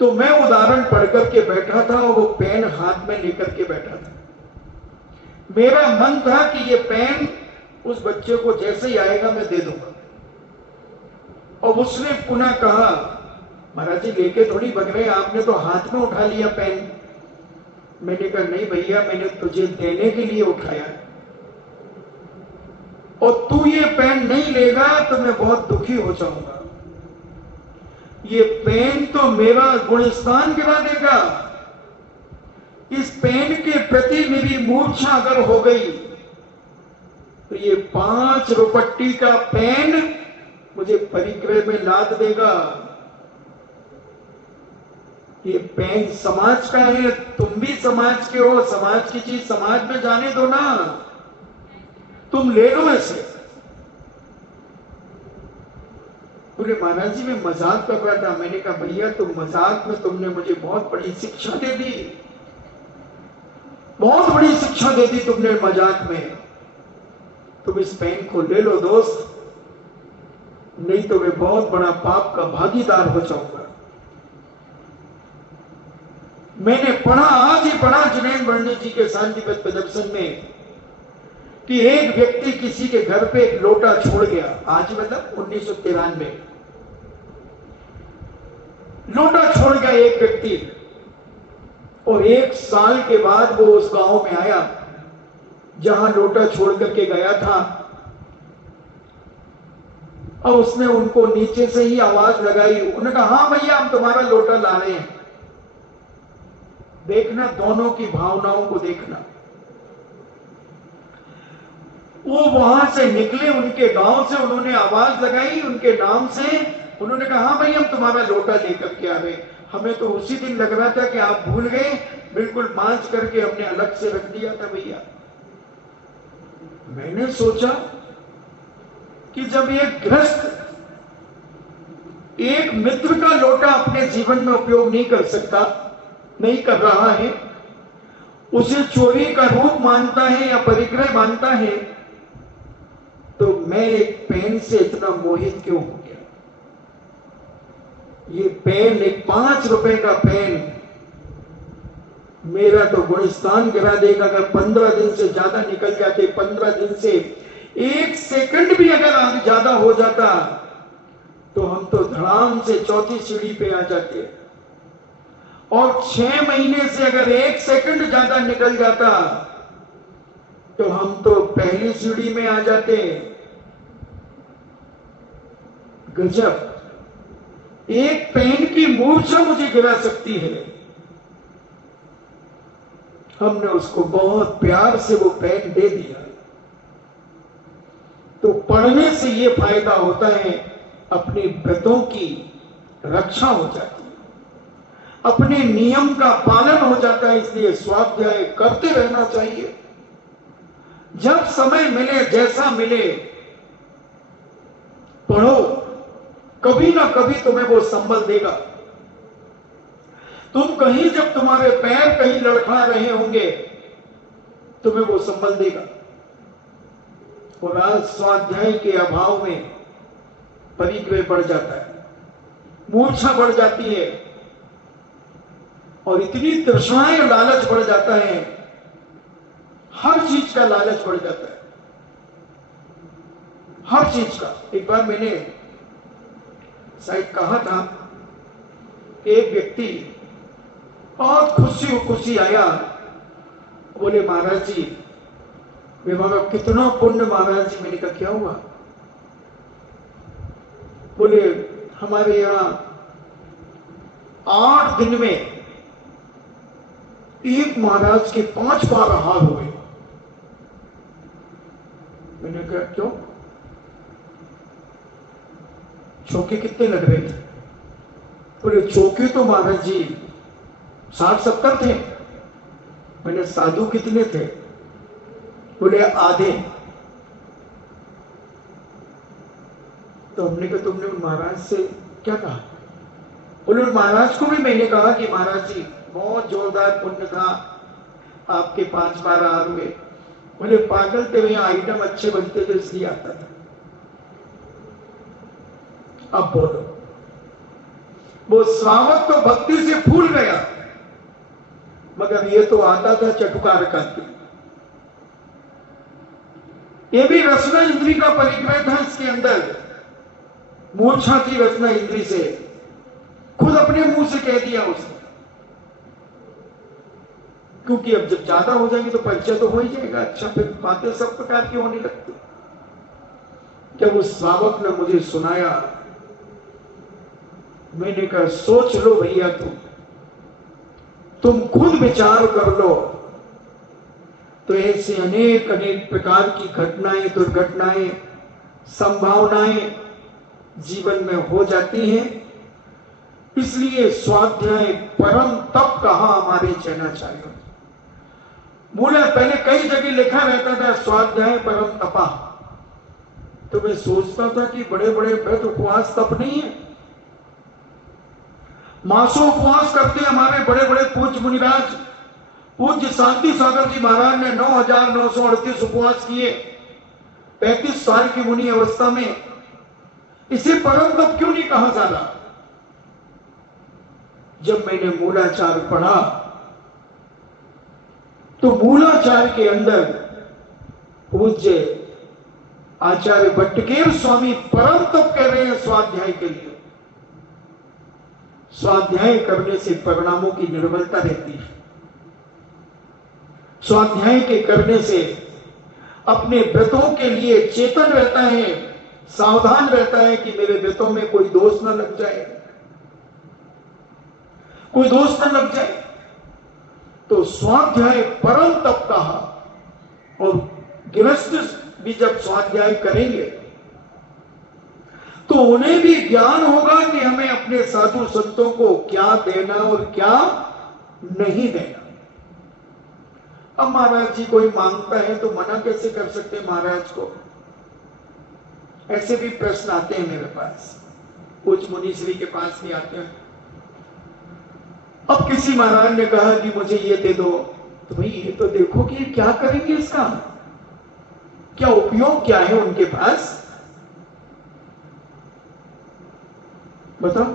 तो मैं उदाहरण पढ़ करके बैठा था और वो पेन हाथ में लेकर के बैठा था। मेरा मन था कि ये पेन उस बच्चे को जैसे ही आएगा मैं दे दूंगा। और उसने पुनः कहा, महाराज जी लेके थोड़ी भाग रहे, आपने तो हाथ में उठा लिया पेन। मैंने कहा नहीं भैया, मैंने तुझे देने के लिए उठाया। और तू ये पेन नहीं लेगा तो मैं बहुत दुखी हो जाऊंगा। ये पेन तो मेरा गुणस्तान गिरा देगा। इस पेन के प्रति मेरी मूर्छा अगर हो गई तो ये 5 रुपट्टी का पेन मुझे परिग्रह में लाद देगा। ये पेन समाज का है, तुम भी समाज के हो, समाज की चीज समाज में जाने दो ना, तुम ले लो ऐसे। बोले महाराज जी मैं मजाक कर रहा था। मैंने कहा भैया तुम मजाक में तुमने मुझे बहुत बड़ी शिक्षा दे दी, बहुत बड़ी शिक्षा दे दी तुमने मजाक में। तुम इस पेन को ले लो दोस्त, नहीं तो मैं बहुत बड़ा पाप का भागीदार हो जाऊंगा। मैंने पढ़ा, आज ही पढ़ा जिनेन्द्र पंडित जी के शांतिपद प्रदर्शन में कि एक व्यक्ति किसी के घर पे एक लोटा छोड़ गया। आज मतलब 1993 लोटा छोड़ गया एक व्यक्ति, और 1 साल के बाद वो उस गांव में आया जहां लोटा छोड़ करके गया था। और उसने उनको नीचे से ही आवाज लगाई। उन्होंने कहा हाँ भैया हम तुम्हारा लोटा ला रहे हैं। देखना दोनों की भावनाओं को देखना। वो वहां से निकले उनके गांव से, उन्होंने आवाज लगाई उनके नाम से। उन्होंने कहा हाँ भाई हम तुम्हारा लोटा लेकर के आ रहे। हमें तो उसी दिन लग रहा था कि आप भूल गए, बिल्कुल मांझ करके हमने अलग से रख दिया था भैया। मैंने सोचा कि जब एक गृहस्थ एक मित्र का लोटा अपने जीवन में उपयोग नहीं कर सकता, नहीं कर रहा है, उसे चोरी का रूप मानता है या परिग्रह मानता है, तो मैं एक पेन से इतना मोहित क्यों हो गया। ये पेन, एक 5 रुपए का पेन मेरा तो गुणस्तान गिरा देगा। अगर 15 दिन से ज्यादा निकल जाते, 15 दिन से 1 सेकंड भी अगर ज्यादा हो जाता तो हम तो धड़ाम से 4थी सीढ़ी पे आ जाते। और 6 महीने से अगर 1 सेकंड ज्यादा निकल जाता तो हम तो पहली सीढ़ी में आ जाते। गजब, एक पेन की मूर्छा मुझे गिरा सकती है। हमने उसको बहुत प्यार से वो पेन दे दिया। तो पढ़ने से ये फायदा होता है, अपने व्रतों की रक्षा हो जाती है, अपने नियम का पालन हो जाता है। इसलिए स्वाध्याय करते रहना चाहिए। जब समय मिले, जैसा मिले, पढ़ो। कभी ना कभी तुम्हें वो संबल देगा। तुम कहीं, जब तुम्हारे पैर कहीं लड़खड़ा रहे होंगे, तुम्हें वो संबल देगा। और आज स्वाध्याय के अभाव में परिग्रह बढ़ जाता है, मूर्छा बढ़ जाती है, और इतनी तृष्णाएं, लालच बढ़ जाता है, हर चीज का लालच बढ़ जाता है, हर चीज का। एक बार मैंने शायद कहा था कि एक व्यक्ति बहुत खुशी आया, बोले महाराज जी मेरा कितना पुण्य। महाराज जी, मैंने कहा क्या हुआ? बोले हमारे यहां 8 दिन में एक महाराज के 5 बार हार हुए। मैंने कहा क्यों? चौके कितने लग रहे थे? बोले चौके तो महाराज जी 60-70 थे। मैंने साधु कितने थे? बोले आधे। तो हमने कहा तुमने उन महाराज से क्या कहा? बोले उन महाराज को भी मैंने कहा कि महाराज जी बहुत जोरदार पुण्य था, आपके 5 बार हार हुए। बोले पागल थे, यहाँ आइटम अच्छे बनते थे इसलिए आता था। अब बोलो, वो स्वागत तो भक्ति से फूल गया, मगर ये तो आता था चटुकार करके। ये भी रसना इंद्री का परिग्रह था इसके अंदर, मूर्छा थी रसना इंद्री से। खुद अपने मुंह से कह दिया उसने, क्योंकि अब जब ज्यादा हो जाएंगे तो परिचय तो हो ही जाएगा। अच्छा, फिर बातें सब प्रकार की होने लगती। जब उस श्रावक ने मुझे सुनाया, मैंने कहा सोच लो भैया, तुम खुद विचार कर लो। तो ऐसे अनेक अनेक प्रकार की घटनाएं, दुर्घटनाएं, संभावनाएं जीवन में हो जाती हैं। इसलिए स्वाध्याय परम तप कहा हमारे जैनाचार्यों। मूल पहले कई जगह लिखा रहता था स्वाध्याय परम तपा, तो मैं सोचता था कि बड़े बड़े व्रत उपवास तप नहीं है। मासों उपवास करते हमारे बड़े बड़े पूज्य मुनिराज, पूज्य शांति सागर जी महाराज ने 9,938 उपवास किए 35 साल की मुनि अवस्था में। इसे परम तप क्यों नहीं कहा जा रहा? जब मैंने मूलाचार पढ़ा तो मूलाचार के अंदर पूज्य आचार्य भट्टकेर स्वामी परम तप कह रहे हैं स्वाध्याय के लिए। स्वाध्याय करने से परिणामों की निर्बलता रहती है। स्वाध्याय के करने से अपने व्रतों के लिए चेतन रहता है, सावधान रहता है कि मेरे व्रतों में कोई दोष न लग जाए, कोई दोष न लग जाए। तो स्वाध्याय परम तप कहा। और गृहस्थ भी जब स्वाध्याय करेंगे तो उन्हें भी ज्ञान होगा कि हमें अपने साधु संतों को क्या देना और क्या नहीं देना। अब महाराज जी कोई मांगता है तो मना कैसे कर सकते महाराज को? ऐसे भी प्रश्न आते हैं मेरे पास, कुछ मुनीश्री के पास भी आते हैं। अब किसी महाराज ने कहा कि मुझे ये दे दो, तो भाई ये तो देखो कि क्या करेंगे, इसका क्या उपयोग क्या है उनके पास, बताओ।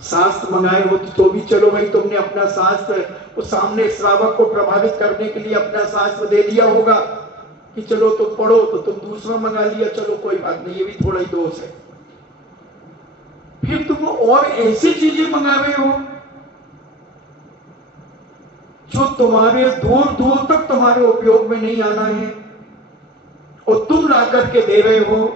शास्त्र मंगाए हो तो भी चलो भाई, तुमने अपना शास्त्र उस सामने श्रावक को प्रभावित करने के लिए अपना शास्त्र दे दिया होगा कि चलो तुम पढ़ो, तो तुम दूसरा मंगा लिया, चलो कोई बात नहीं, ये भी थोड़ा ही दोष है। फिर तुम और ऐसी चीजें मंगा रहे हो जो तुम्हारे दूर दूर तक तुम्हारे उपयोग में नहीं आना है, और तुम ला करके दे रहे हो।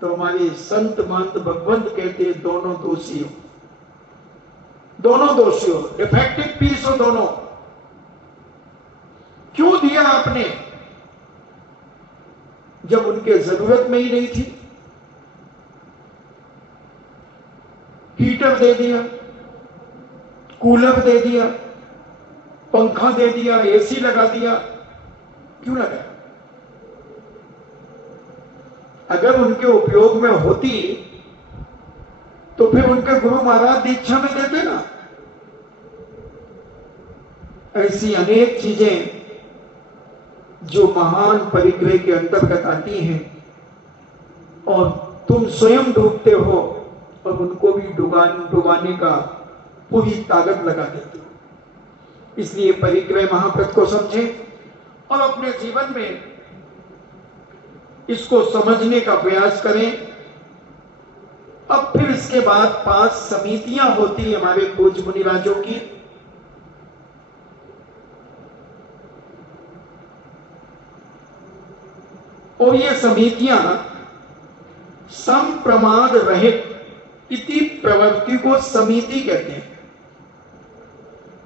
तो हमारे संत महंत भगवंत कहते हैं दोनों दोषी हो, दोनों दोषी हो, डिफेक्टिव पीस हो दोनों। क्यों दिया आपने जब उनके जरूरत में ही नहीं थी? हीटर दे दिया, कूलर दे दिया, पंखा दे दिया, एसी लगा दिया, क्यों लगाया? अगर उनके उपयोग में होती तो फिर उनके गुरु महाराज दीक्षा में देते ना। ऐसी अनेक चीजें जो महान परिग्रह के अंतर्गत आती हैं, और तुम स्वयं डूबते हो और उनको भी डुबाने का पूरी ताकत लगा देते हो। इसलिए परिग्रह महाव्रत को समझें और अपने जीवन में इसको समझने का प्रयास करें। अब फिर इसके बाद 5 समितियां होती हमारे पूज्य मुनिराजों की। और ये समितियां संप्रमाद रहित इति प्रवृत्ति को समिति कहते हैं।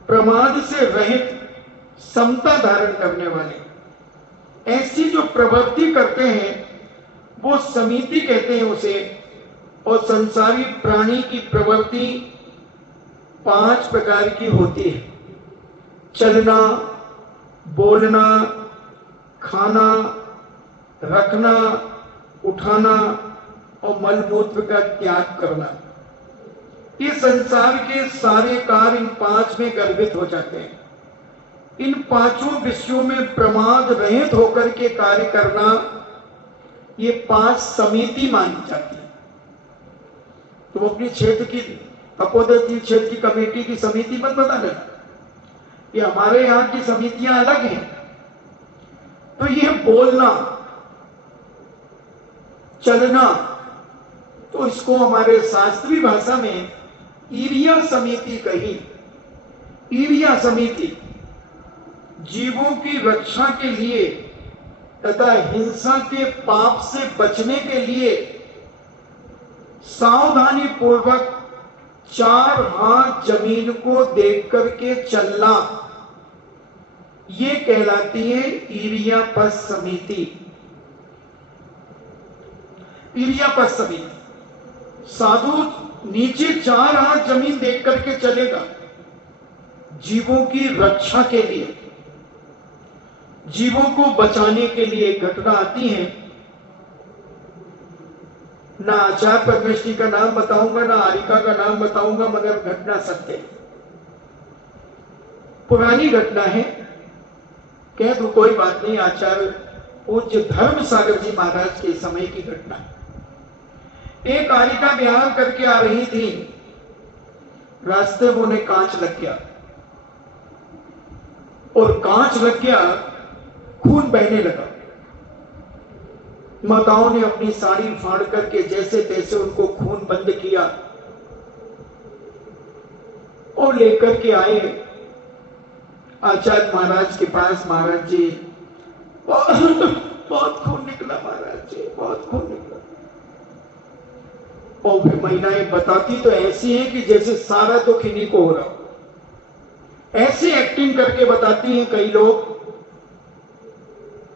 प्रमाद से रहित समता धारण करने वाले, ऐसी जो प्रवृत्ति करते हैं वो समिति कहते हैं उसे। और संसारी प्राणी की प्रवृत्ति 5 प्रकार की होती है: चलना, बोलना, खाना, रखना, उठाना और मलमूत्र का त्याग करना। ये संसार के सारे कार्य इन 5 में गर्भित हो जाते हैं। इन 5 विषयों में प्रमाद रहित होकर के कार्य करना, ये 5 समिति मानी जाती है। तुम अपनी क्षेत्र की तपोदय क्षेत्र की कमेटी की समिति मत बता देना, ये हमारे यहाँ की समितियां अलग हैं। तो ये बोलना, चलना, तो इसको हमारे शास्त्रीय भाषा में ईरिया समिति कही। ईरिया समिति जीवों की रक्षा के लिए तथा हिंसा के पाप से बचने के लिए सावधानी पूर्वक 4 हाथ जमीन को देख करके चलना, ये कहलाती है इरियापस समिति। इरियापस समिति, साधु नीचे 4 हाथ जमीन देख करके चलेगा, जीवों की रक्षा के लिए, जीवों को बचाने के लिए। घटना आती है, ना आचार्य परमेश्वरी का नाम बताऊंगा, ना आरिका का नाम बताऊंगा, मगर घटना सत्य है, पुरानी घटना है, कह दो कोई बात नहीं, आचार्य पूज्य धर्म सागर जी महाराज के समय की घटना है। एक आरिका विहार करके आ रही थी, रास्ते में उन्हें कांच लग गया, और कांच लग गया, खून बहने लगा। माताओं ने अपनी साड़ी फाड़ करके जैसे तैसे उनको खून बंद किया और लेकर के आए आचार्य महाराज के पास। महाराज जी बहुत खून निकला, महाराज जी बहुत खून निकला। और फिर महिलाएं बताती तो ऐसी हैं कि जैसे सारा दुख इन्हीं को हो रहा, ऐसी एक्टिंग करके बताती हैं कई लोग।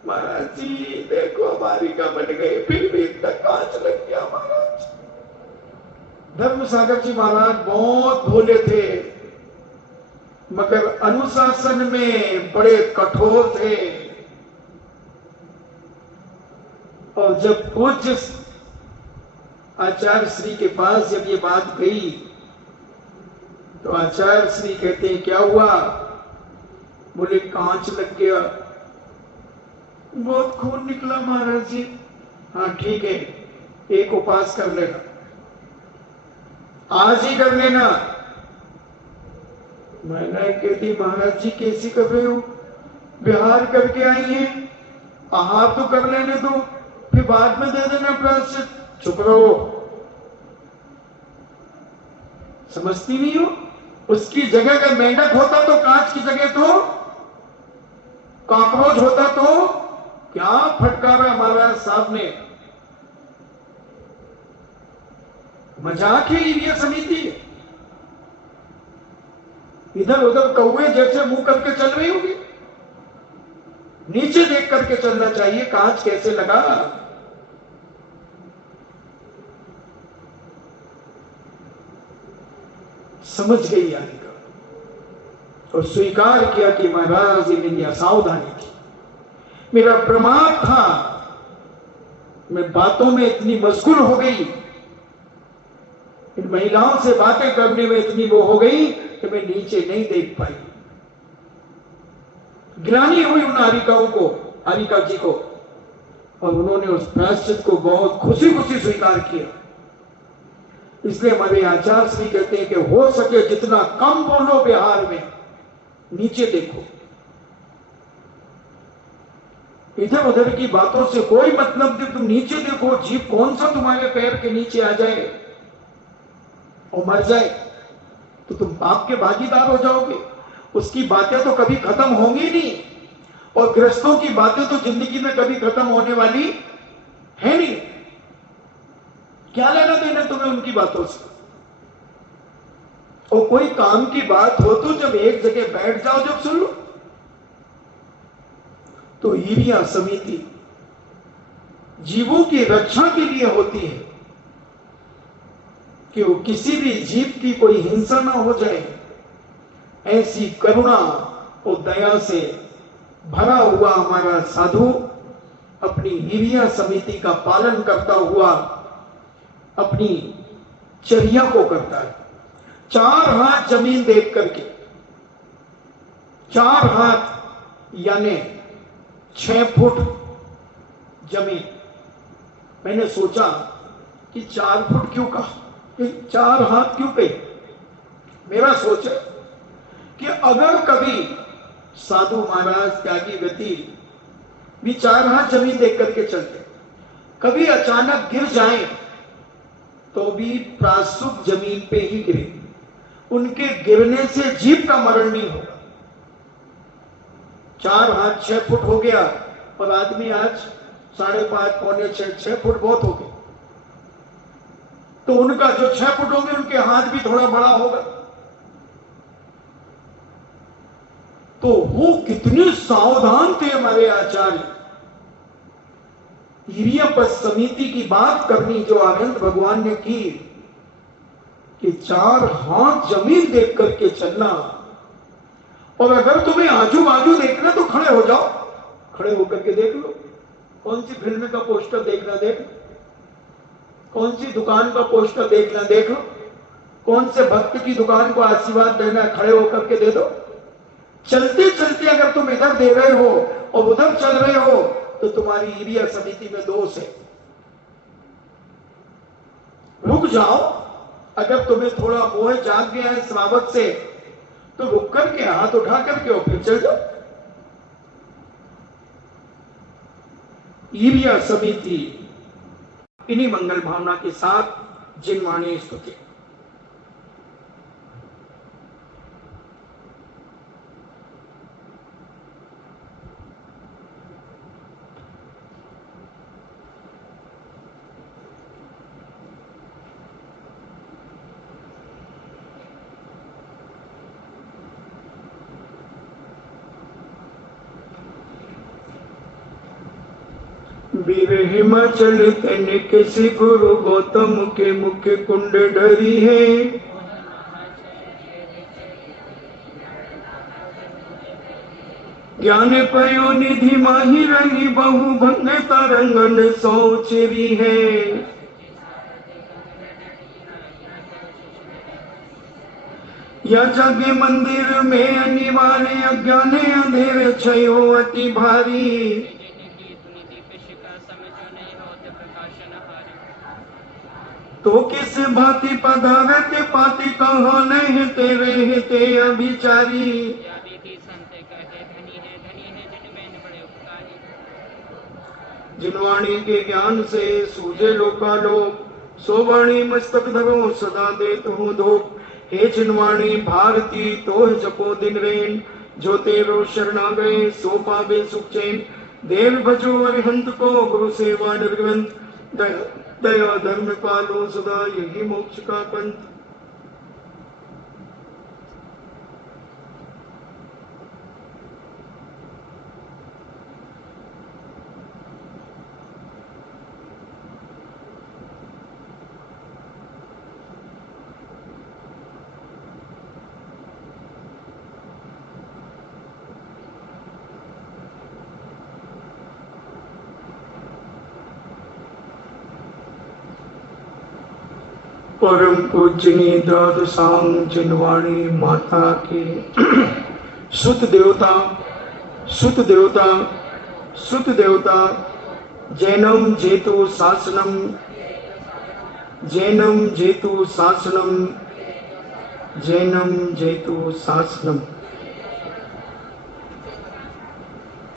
महाराज जी देखो हमारी का बन गए, फिर भी इतना कांच लग गया। महाराज धर्म सागर जी महाराज बहुत भोले थे, मगर अनुशासन में बड़े कठोर थे। और जब पूज्य आचार्य श्री के पास जब ये बात गई, तो आचार्य श्री कहते हैं क्या हुआ? बोले कांच लग गया, बहुत खून निकला महाराज जी। हाँ ठीक है, एक उपास कर लेना, आज ही कर लेना। मैंने कहती महाराज जी कैसी कर रहे हो, बिहार करके आई है, आहार तो कर लेने दो, फिर बाद में दे देना प्रायश्चित। चुप रहो, समझती नहीं हो? उसकी जगह अगर मेंढक होता तो कांच की जगह तो कॉकरोच होता तो क्या फटकारा महाराज साहब ने। मजाक ही ये समिति, इधर उधर कौवे जैसे मुंह करके चल रही होगी, नीचे देख करके चलना चाहिए, कांच कैसे लगा। समझ गई यारिका और स्वीकार किया कि महाराज ने सावधानी की, मेरा प्रमाद था, मैं बातों में इतनी मशगूल हो गई, इन महिलाओं से बातें करने में इतनी वो हो गई कि मैं नीचे नहीं देख पाई। ग्लानि हुई उन आरिकाओं को, आरिका जी को, और उन्होंने उस प्रायश्चित को बहुत खुशी खुशी स्वीकार किया। इसलिए हमारे आचार्य श्री कहते हैं कि हो सके जितना कम बोलो बिहार में, नीचे देखो, इधर उधर की बातों से कोई मतलब नहीं, तुम नीचे देखो, जीव कौन सा तुम्हारे पैर के नीचे आ जाए और मर जाए तो तुम पाप के भागीदार हो जाओगे। उसकी बातें तो कभी खत्म होंगी नहीं, और गृहस्थों की बातें तो जिंदगी में कभी खत्म होने वाली है नहीं। क्या लेना देना तुम्हें उनकी बातों से? और कोई काम की बात हो तो जब एक जगह बैठ जाओ, जब सुन लो। तो ईरिया समिति जीवों की रक्षा के लिए होती है कि वो किसी भी जीव की कोई हिंसा ना हो जाए, ऐसी करुणा और दया से भरा हुआ हमारा साधु अपनी ईरिया समिति का पालन करता हुआ अपनी चर्या को करता है। 4 हाथ जमीन देख करके, 4 हाथ यानी 6 फुट जमीन। मैंने सोचा कि 4 फुट क्यों कहा, 4 हाथ क्यों कही? मेरा सोच है कि अगर कभी साधु महाराज त्यागी गति भी 4 हाथ जमीन देख करके चलते, कभी अचानक गिर जाए तो भी प्रासुक जमीन पे ही गिरे, उनके गिरने से जीव का मरण नहीं होगा। 4 हाथ 6 फुट हो गया, और आदमी आज 5.5 पौने 6 फुट बहुत हो गए, तो उनका जो 6 फुट होंगे उनके हाथ भी थोड़ा बड़ा होगा। तो वो कितने सावधान थे हमारे आचार्य। इरियापस समिति की बात करनी जो अनंत भगवान ने की कि 4 हाथ जमीन देख करके चलना, और अगर तुम्हें आजू बाजू देखना तो खड़े हो जाओ, खड़े होकर के देख लो। कौन सी फिल्म का पोस्टर देखना देख लो, कौन सी दुकान का पोस्टर देखना देख लो, कौन से भक्त की दुकान को आशीर्वाद देना खड़े होकर के दे दो। चलते चलते अगर तुम इधर दे रहे हो और उधर चल रहे हो तो तुम्हारी इरिया समिति में दोष है। रुक जाओ, अगर तुम्हें थोड़ा मोह जाग गया है श्रावक से तो रुक करके हाथ उठा करके और फिर चल जाओ। इरिया समिति इन्हीं मंगल भावना के साथ जिनवाणी स्तुति। वीर हिमाचल तनिक सी गुरु गौतम के मुख्य कुंड डरी है। ज्ञान पयो निधि माही रही बहु भंग तरंगन सोचरी है। या जग मंदिर में अनिवार्य अज्ञान अंधेरे छयो अति भारी। तो किस भांति पधारते पाति कहा नहीं तेरे हिते अभिचारी। जिनवाणी के ज्ञान से सूझे लोकालोक, सो वाणी मस्तक धरो सदा देत हूँ धोख। हे जिनवाणी भारती तो जपो दिन रेन, जो तेरो शरणा गए सो पावे सुख चैन। देव भजो अरिहंत को गुरु सेवा निर्ग्रंथ, दया धर्म पालो सदा यही मोक्ष का पंथ। परम पूजनी द्वादशांग जिनवाणी माता के सुत देवता सुत देवता सुत देवता जैनम जेतु शासनम जैनम जेतु शासनम जैनम जेतु शासनम।